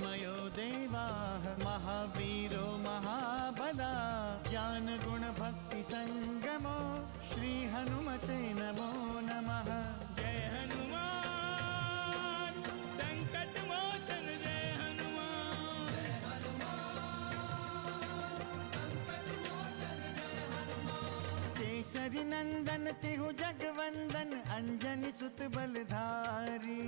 मयो देवाः महावीरो महाबला ज्ञान गुण भक्ति संगमो श्री हनुमते नमो नमः। जय हनुमान संकट मोचन जय हनुमान। जय हनुमान केसरी नंदन तिहु जगवंदन अंजनी सुत बलधारी।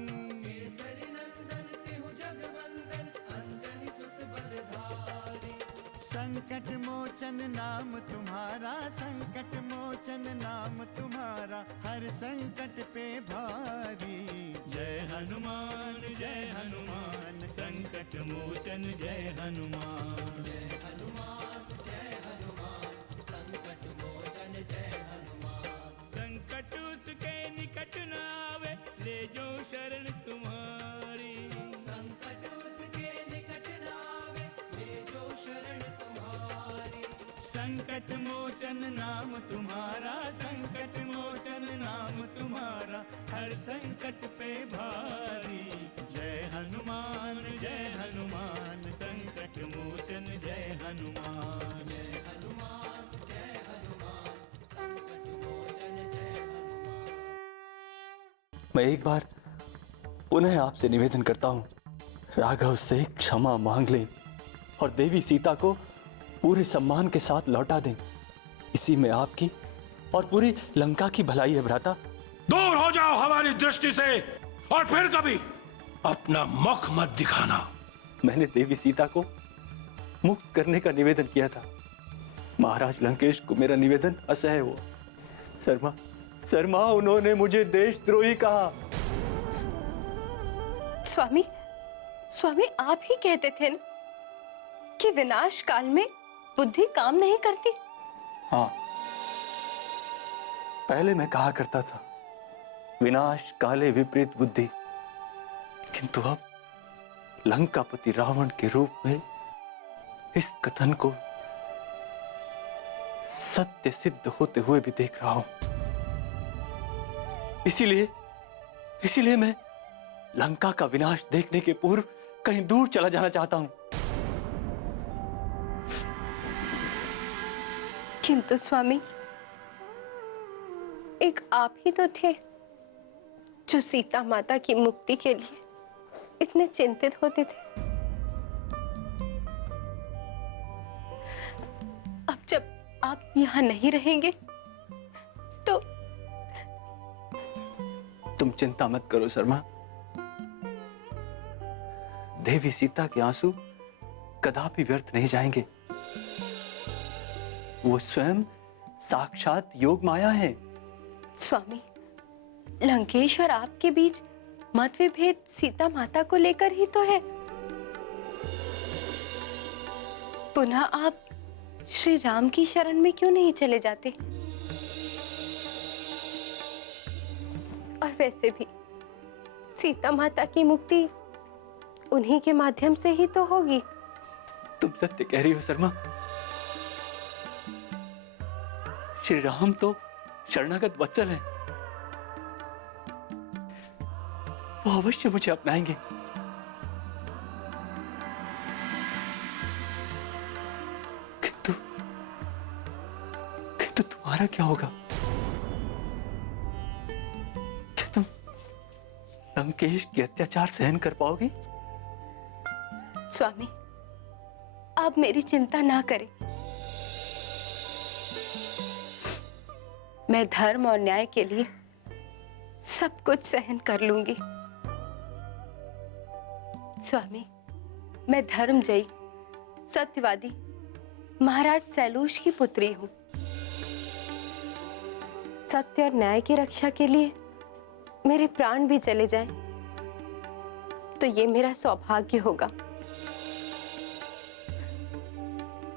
केसरी नंदन तिहु जगवंदन अंजनी सुत बलधारी। संकट मोचन नाम तुम्हारा संकट मोचन नाम तुम्हारा हर संकट पे भारी। जय हनुमान संकट मोचन जय हनुमान। जय हनुमान संकट मोचन जय हनुमान। संकट उसके निकट न आवे ले जो शरण तुम्हारी। संकट उसके निकट न आवे ले जो शरण तुम्हारी। संकट मोचन नाम तुम्हारा संकट मोचन नाम तुम्हारा हर संकट पे भारी। जय हनुमान संकट मोचन जय हनुमान। जय हनुमान संकट मोचन जय हनुमान। मैं एक बार पुनः आपसे निवेदन करता हूं, राघव से क्षमा मांग लें और देवी सीता को पूरे सम्मान के साथ लौटा दें। इसी में आपकी और पूरी लंका की भलाई है भ्राता। दूर हो जाओ हमारी दृष्टि से और फिर कभी अपना मुख मत दिखाना। मैंने देवी सीता को मुक्त करने का निवेदन किया था। महाराज लंकेश को मेरा निवेदन असह्य हुआ। शर्मा उन्होंने मुझे देशद्रोही कहा। स्वामी आप ही कहते थे ना कि विनाश काल में बुद्धि काम नहीं करती। हाँ, पहले मैं कहा करता था विनाश काले विपरीत बुद्धि, किंतु अब लंकापति रावण के रूप में इस कथन को सत्य सिद्ध होते हुए भी देख रहा हूं। इसीलिए मैं लंका का विनाश देखने के पूर्व कहीं दूर चला जाना चाहता हूं। किंतु स्वामी, एक आप ही तो थे जो सीता माता की मुक्ति के लिए इतने चिंतित होते थे। अब जब आप यहाँ नहीं रहेंगे तो तुम चिंता मत करो शर्मा। देवी सीता के आंसू कदापि व्यर्थ नहीं जाएंगे। वो स्वयं साक्षात योग माया है। स्वामी, लंकेश और आपके बीच मतविभेद सीता माता को लेकर ही तो है। पुनः आप श्री राम की शरण में क्यों नहीं चले जाते? और वैसे भी सीता माता की मुक्ति उन्हीं के माध्यम से ही तो होगी। तुम सत्य कह रही हो शर्मा। श्री राम तो शरणागत वत्सल हैं। वो अवश्य मुझे अपनाएंगे। किंतु तुम्हारा क्या होगा? क्या तुम लंकेश के अत्याचार सहन कर पाओगे? स्वामी, आप मेरी चिंता ना करें। मैं धर्म और न्याय के लिए सब कुछ सहन कर लूंगी। स्वामी, मैं धर्मजयी सत्यवादी महाराज सैलूष की पुत्री हूं। सत्य और न्याय की रक्षा के लिए मेरे प्राण भी चले जाएं, तो ये मेरा सौभाग्य होगा।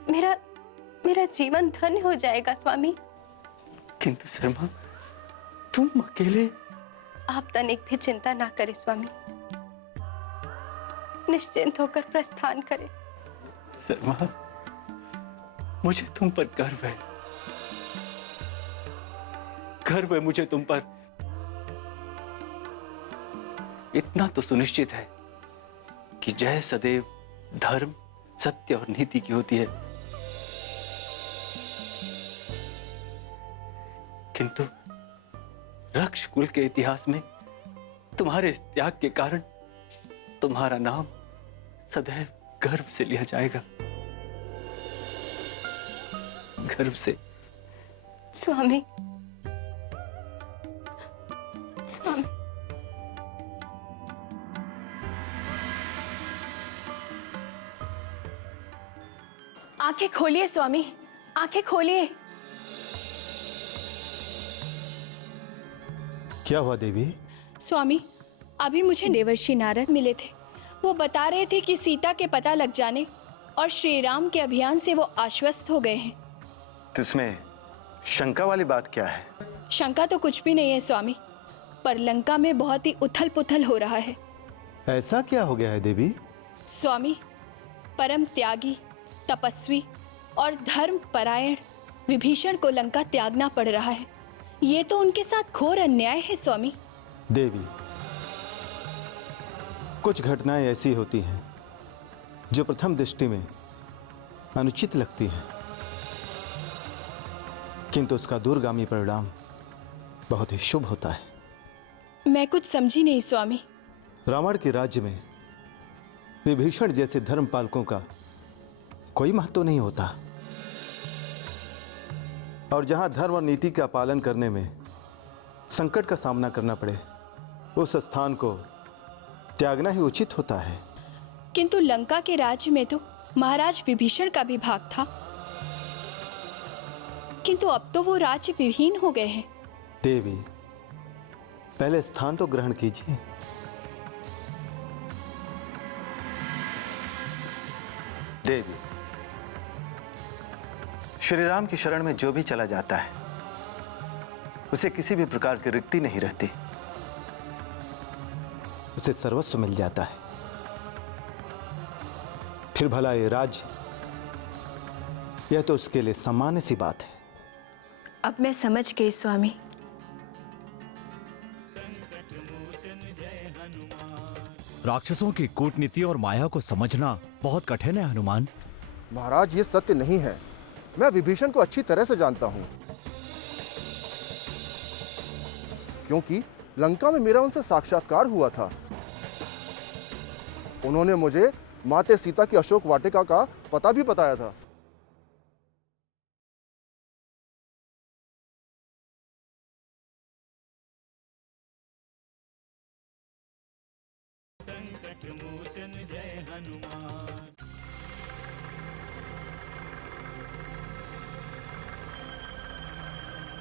मेरा जीवन धन्य हो जाएगा स्वामी। किंतु शर्मा, तुम अकेले। आप तनिक भी चिंता ना करें स्वामी, निश्चिंत होकर प्रस्थान करें। शर्मा, मुझे तुम पर गर्व है। गर्व है मुझे तुम पर। इतना तो सुनिश्चित है कि जय सदैव धर्म, सत्य और नीति की होती है, किंतु रक्ष कुल के इतिहास में तुम्हारे इस त्याग के कारण तुम्हारा नाम सदैव गर्व से लिया जाएगा, गर्व से। स्वामी, स्वामी, आंखें खोलिए स्वामी, आंखें खोलिए। क्या हुआ देवी? स्वामी, अभी मुझे देवर्षि नारद मिले थे। वो बता रहे थे कि सीता के पता लग जाने और श्री राम के अभियान से वो आश्वस्त हो गए हैं। तो इसमें शंका वाली बात क्या है? शंका तो कुछ भी नहीं है स्वामी, पर लंका में बहुत ही उथल पुथल हो रहा है। ऐसा क्या हो गया है देवी? स्वामी, परम त्यागी, तपस्वी और धर्म परायण विभीषण को लंका त्यागना पड़ रहा है। ये तो उनके साथ घोर अन्याय है स्वामी। देवी, कुछ घटनाएं ऐसी होती हैं जो प्रथम दृष्टि में अनुचित लगती हैं, किंतु उसका दूरगामी परिणाम बहुत ही शुभ होता है। मैं कुछ समझी नहीं स्वामी। रावण के राज्य में विभीषण जैसे धर्मपालकों का कोई महत्व नहीं होता, और जहां धर्म और नीति का पालन करने में संकट का सामना करना पड़े, उस स्थान को त्यागना ही उचित होता है। किंतु लंका के राज्य में तो महाराज विभीषण का भी भाग था, किंतु अब तो वो राज्य विहीन हो गए हैं। देवी, पहले स्थान तो ग्रहण कीजिए। देवी, श्री राम की शरण में जो भी चला जाता है उसे किसी भी प्रकार की रिक्ति नहीं रहती, उसे सर्वस्व मिल जाता है। फिर भला ये राज्य, यह तो उसके लिए सामान्य सी बात है। अब मैं समझ गई स्वामी। राक्षसों की कूटनीति और माया को समझना बहुत कठिन है हनुमान। महाराज, ये सत्य नहीं है। मैं विभीषण को अच्छी तरह से जानता हूं, क्योंकि लंका में मेरा उनसे साक्षात्कार हुआ था। उन्होंने मुझे माते सीता की अशोक वाटिका का पता भी बताया था। संकट मोचन जय हनुमान।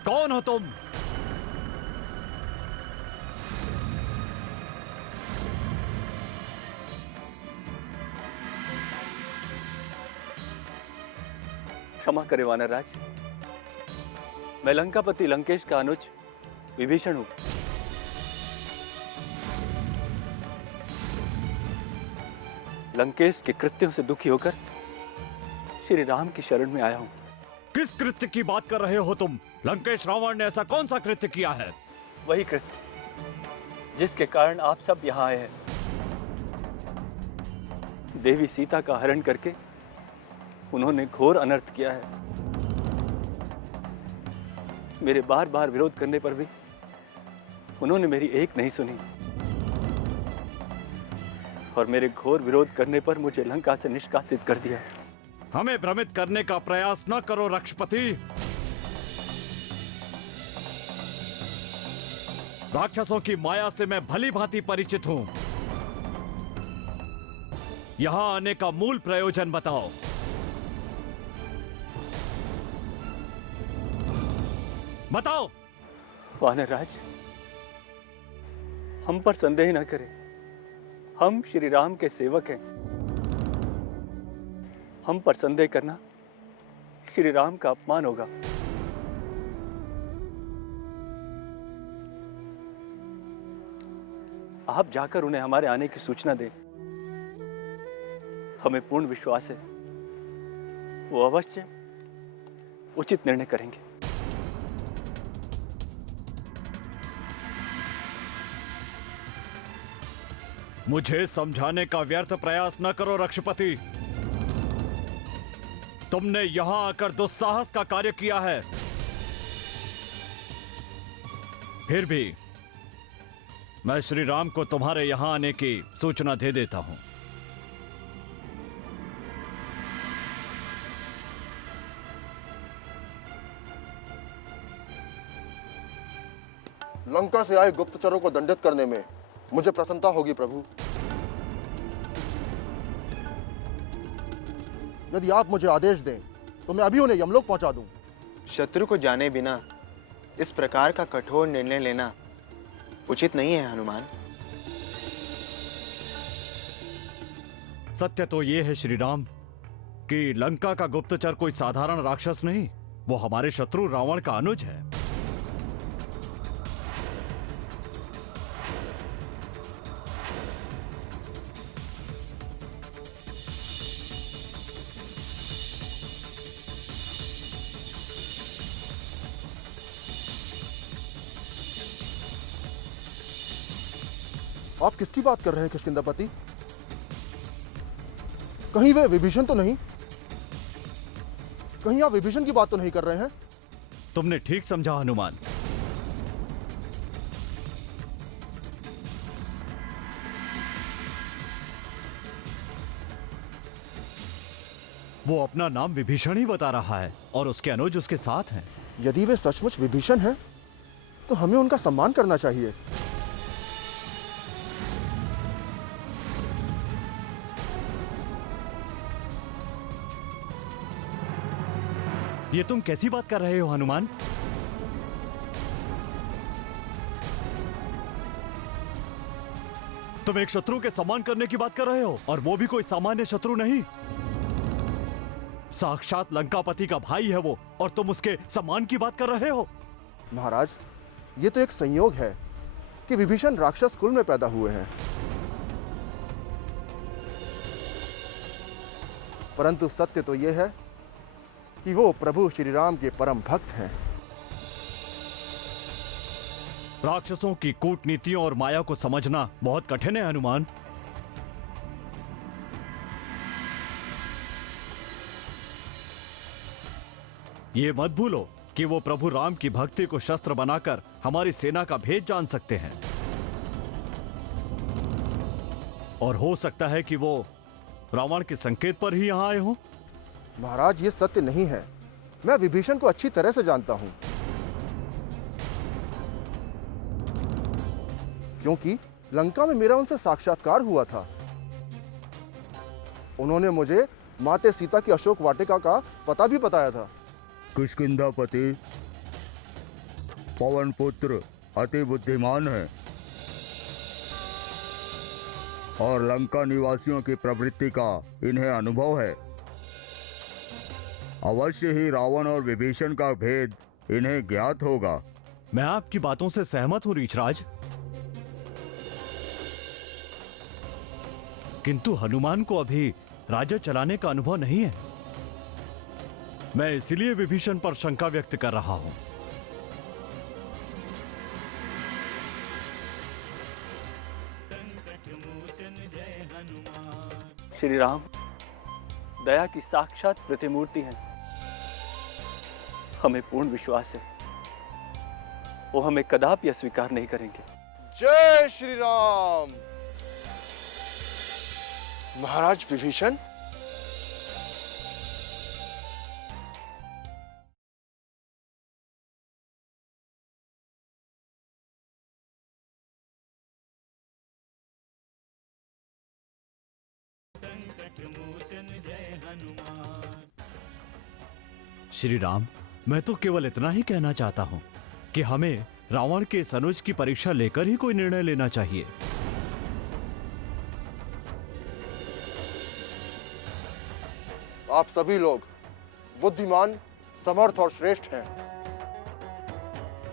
कौन हो तुम? क्षमा करें वानरराज, मैं लंकापति लंकेश का अनुज विभीषण हूं। लंकेश के कृत्यों से दुखी होकर श्री राम की शरण में आया हूं। किस कृत्य की बात कर रहे हो तुम? लंकेश रावण ने ऐसा कौन सा कृत्य किया है? वही कृत्य जिसके कारण आप सब यहां आए हैं। देवी सीता का हरण करके उन्होंने घोर अनर्थ किया है। मेरे बार बार विरोध करने पर भी उन्होंने मेरी एक नहीं सुनी, और मेरे घोर विरोध करने पर मुझे लंका से निष्कासित कर दिया है। हमें भ्रमित करने का प्रयास न करो रक्षपति। राक्षसों की माया से मैं भली भांति परिचित हूं। यहां आने का मूल प्रयोजन बताओ। बताओ। वानरराज, हम पर संदेह न करें, हम श्री राम के सेवक हैं। हम पर संदेह करना श्री राम का अपमान होगा। आप जाकर उन्हें हमारे आने की सूचना दें। हमें पूर्ण विश्वास है वो अवश्य उचित निर्णय करेंगे। मुझे समझाने का व्यर्थ प्रयास न करो रक्षपति। तुमने यहां आकर दुस्साहस का कार्य किया है। फिर भी मैं श्री राम को तुम्हारे यहां आने की सूचना दे देता हूं। लंका से आए गुप्तचरों को दंडित करने में मुझे प्रसन्नता होगी प्रभु। यदि आप मुझे आदेश दें तो मैं अभी उन्हें यमलोक पहुंचा दूं। शत्रु को जाने बिना इस प्रकार का कठोर निर्णय लेना उचित नहीं है हनुमान। सत्य तो यह है श्री राम कि लंका का गुप्तचर कोई साधारण राक्षस नहीं, वो हमारे शत्रु रावण का अनुज है। आप किसकी बात कर रहे हैं किष्किंधापति? कहीं वे विभीषण तो नहीं? कहीं आप विभीषण की बात तो नहीं कर रहे हैं? तुमने ठीक समझा हनुमान। वो अपना नाम विभीषण ही बता रहा है और उसके अनुज उसके साथ हैं। यदि वे सचमुच विभीषण हैं तो हमें उनका सम्मान करना चाहिए। ये तुम कैसी बात कर रहे हो हनुमान? तुम एक शत्रु के सम्मान करने की बात कर रहे हो, और वो भी कोई सामान्य शत्रु नहीं। साक्षात लंकापति का भाई है वो, और तुम उसके सम्मान की बात कर रहे हो। महाराज, ये तो एक संयोग है कि विभीषण राक्षस कुल में पैदा हुए हैं, परंतु सत्य तो यह है कि वो प्रभु श्री राम के परम भक्त हैं। राक्षसों की कूटनीतियों और माया को समझना बहुत कठिन है हनुमान। ये मत भूलो कि वो प्रभु राम की भक्ति को शस्त्र बनाकर हमारी सेना का भेद जान सकते हैं, और हो सकता है कि वो रावण के संकेत पर ही यहां आए हों। महाराज, ये सत्य नहीं है। मैं विभीषण को अच्छी तरह से जानता हूं, क्योंकि लंका में मेरा उनसे साक्षात्कार हुआ था। उन्होंने मुझे माते सीता की अशोक वाटिका का पता भी बताया था। किष्किंधापति पवन पुत्र अति बुद्धिमान है और लंका निवासियों की प्रवृत्ति का इन्हें अनुभव है। अवश्य ही रावण और विभीषण का भेद इन्हें ज्ञात होगा। मैं आपकी बातों से सहमत हूं रीछराज, किंतु हनुमान को अभी राज्य चलाने का अनुभव नहीं है। मैं इसीलिए विभीषण पर शंका व्यक्त कर रहा हूं। श्री राम दया की साक्षात प्रतिमूर्ति हैं। हमें पूर्ण विश्वास है वो हमें कदापि अस्वीकार नहीं करेंगे। जय श्री राम। महाराज विभीषण, श्री राम, मैं तो केवल इतना ही कहना चाहता हूं कि हमें रावण के इस अनुज की परीक्षा लेकर ही कोई निर्णय लेना चाहिए। आप सभी लोग बुद्धिमान, समर्थ और श्रेष्ठ हैं,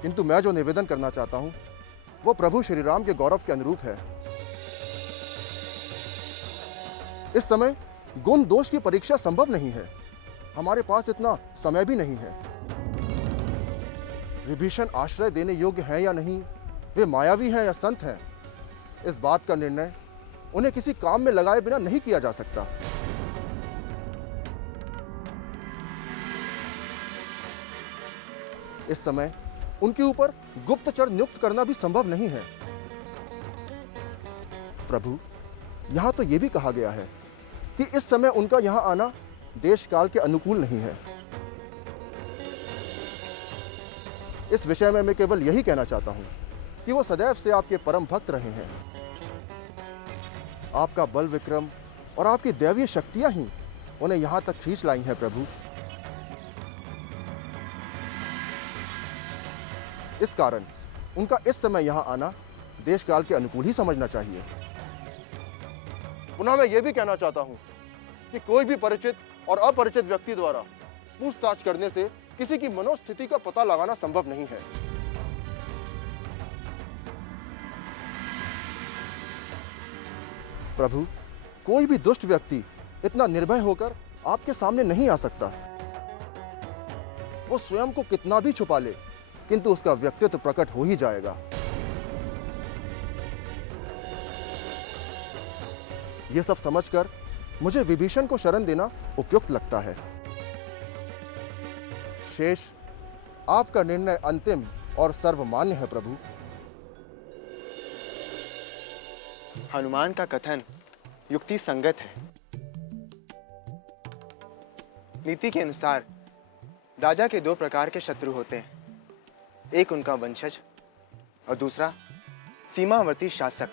किंतु मैं जो निवेदन करना चाहता हूं वो प्रभु श्री राम के गौरव के अनुरूप है। इस समय गुण दोष की परीक्षा संभव नहीं है। हमारे पास इतना समय भी नहीं है। विभीषण आश्रय देने योग्य हैं या नहीं, वे मायावी हैं या संत हैं, इस बात का निर्णय उन्हें किसी काम में लगाए बिना नहीं किया जा सकता। इस समय उनके ऊपर गुप्तचर नियुक्त करना भी संभव नहीं है। प्रभु, यहां तो यह भी कहा गया है कि इस समय उनका यहां आना देश काल के अनुकूल नहीं है। इस विषय में मैं केवल यही कहना चाहता हूं कि वो सदैव से आपके परम भक्त रहे हैं। आपका बल विक्रम और आपकी दैवीय शक्तियां ही उन्हें यहां तक खींच लाई हैं प्रभु। इस कारण उनका इस समय यहां आना देश काल के अनुकूल ही समझना चाहिए। पुनः मैं यह भी कहना चाहता हूं कि कोई भी परिचित और अपरिचित व्यक्ति द्वारा पूछताछ करने से किसी की मनोस्थिति का पता लगाना संभव नहीं है। प्रभु, कोई भी दुष्ट व्यक्ति इतना निर्भय होकर आपके सामने नहीं आ सकता। वो स्वयं को कितना भी छुपा ले, किंतु उसका व्यक्तित्व प्रकट हो ही जाएगा। यह सब समझकर मुझे विभीषण को शरण देना उपयुक्त लगता है। शेष आपका निर्णय अंतिम और सर्वमान्य है प्रभु। हनुमान का कथन युक्ति संगत है। नीति के अनुसार राजा के दो प्रकार के शत्रु होते हैं, एक उनका वंशज और दूसरा सीमावर्ती शासक।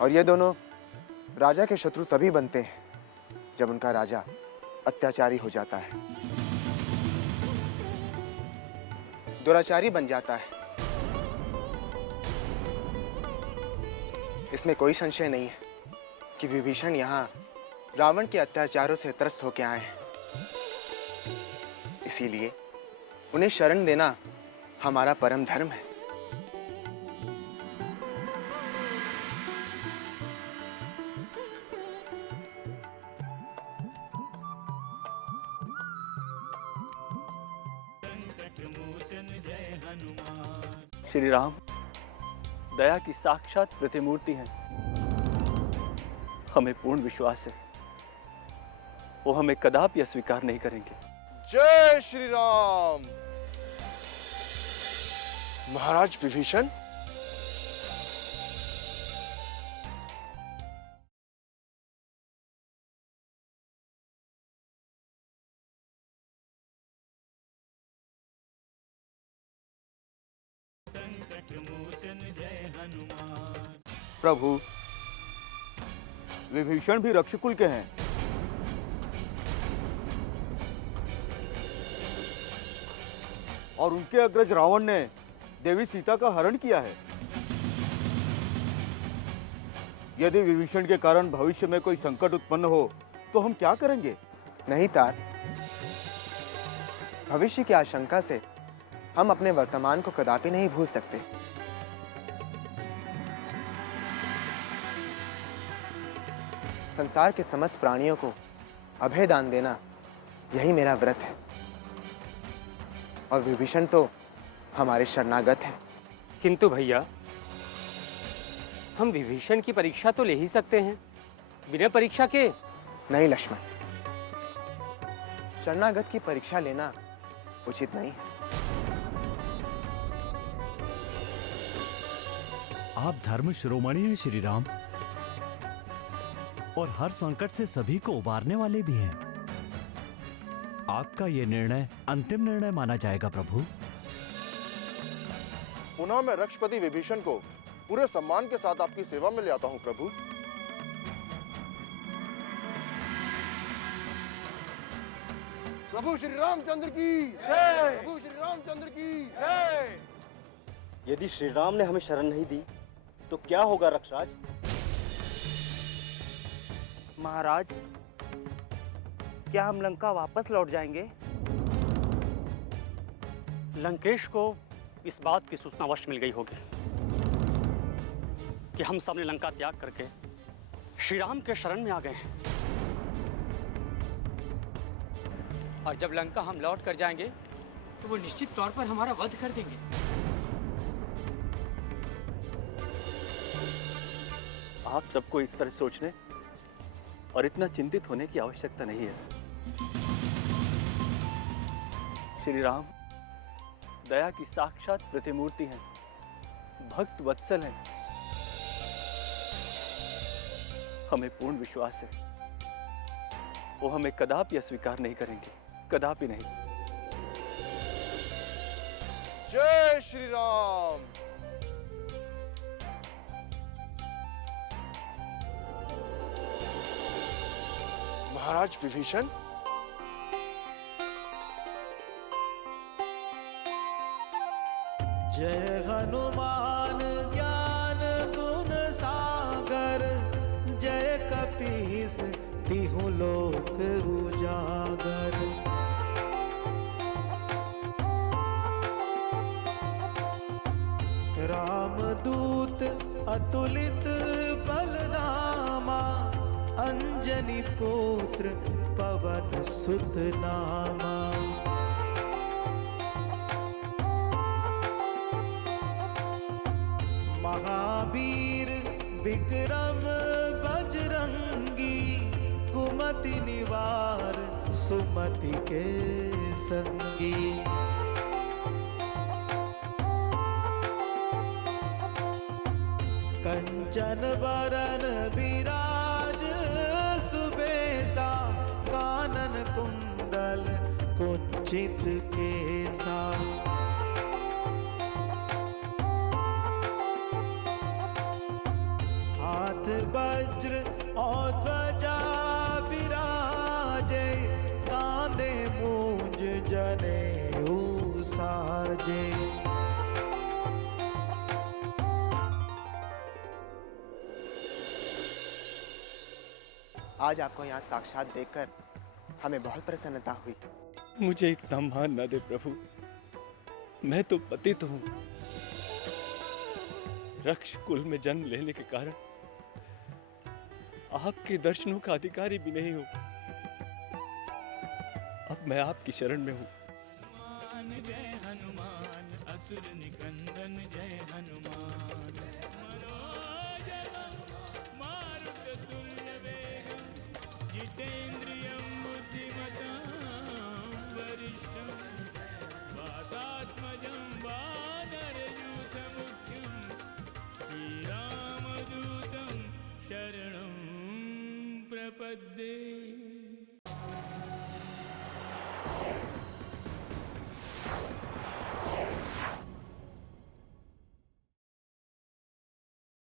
और ये दोनों राजा के शत्रु तभी बनते हैं जब उनका राजा अत्याचारी हो जाता है, दुराचारी बन जाता है। इसमें कोई संशय नहीं है कि विभीषण यहाँ रावण के अत्याचारों से त्रस्त होकर आए हैं। इसीलिए उन्हें शरण देना हमारा परम धर्म है। श्री राम दया की साक्षात प्रतिमूर्ति हैं। हमें पूर्ण विश्वास है वो हमें कदापि अस्वीकार नहीं करेंगे। जय श्री राम। महाराज विभीषण, प्रभु, विभीषण भी रक्षकुल के हैं। और उनके अग्रज रावण ने देवी सीता का हरण किया है। यदि विभीषण के कारण भविष्य में कोई संकट उत्पन्न हो तो हम क्या करेंगे? नहीं तात, भविष्य की आशंका से हम अपने वर्तमान को कदापि नहीं भूल सकते। संसार के समस्त प्राणियों को अभय दान देना यही मेरा व्रत है। और विभीषण तो हमारे शरणागत हैं। किंतु भैया, हम विभीषण की परीक्षा तो ले ही सकते हैं, बिना परीक्षा के? नहीं लक्ष्मण, शरणागत की परीक्षा लेना उचित नहीं है। आप धर्म शिरोमणि हैं श्री राम, और हर संकट से सभी को उबारने वाले भी हैं। आपका यह निर्णय अंतिम निर्णय माना जाएगा प्रभु। पुनः मैं रक्षपति विभीषण को पूरे सम्मान के साथ आपकी सेवा में ले आता हूं प्रभु। प्रभु श्री रामचंद्र की जय। प्रभु श्री रामचंद्र की जय। यदि श्री राम ने हमें शरण नहीं दी तो क्या होगा रक्षराज? महाराज, क्या हम लंका वापस लौट जाएंगे? लंकेश को इस बात की सूचना अवश्य मिल गई होगी कि हम सबने लंका त्याग करके श्री राम के शरण में आ गए हैं। और जब लंका हम लौट कर जाएंगे तो वो निश्चित तौर पर हमारा वध कर देंगे। आप सबको इस तरह सोचने और इतना चिंतित होने की आवश्यकता नहीं है। श्री राम दया की साक्षात प्रतिमूर्ति हैं, भक्त वत्सल हैं। हमें पूर्ण विश्वास है वो हमें कदापि अस्वीकार नहीं करेंगे, कदापि नहीं। जय श्री राम। महाराज विभीषण, जय हनुमान ज्ञान गुण सागर, जय कपीस तिहु लोक उजागर। रामदूत अतुलित बलधामा, अंजनी पुत्र पवन सुत नामा। महावीर विक्रम बजरंगी, कुमति निवार सुमति के संगी। कंचन वरन विराज सुबेसा, कानन कुंडल कुंचित केसा। हाथ वज्र और ध्वजा विराजे, कांधे मूंज जनेऊ साजे। आज आपको यहाँ साक्षात देखकर हमें बहुत प्रसन्नता हुई। मुझे इतना मान न दे प्रभु, मैं तो पतित हूं। रक्ष कुल में जन्म लेने के कारण आपके दर्शनों का अधिकारी भी नहीं हूं। अब मैं आपकी शरण में हूं। जय हनुमान असुर निकंदन, जय हनुमान। मारुत तुल्य वेगं, जितेन्द्रियं बुद्धिमतां वरिष्ठं। वातात्मजं वानरयूथमुख्यं, श्रीरामदूतं शरणं प्रपद्ये।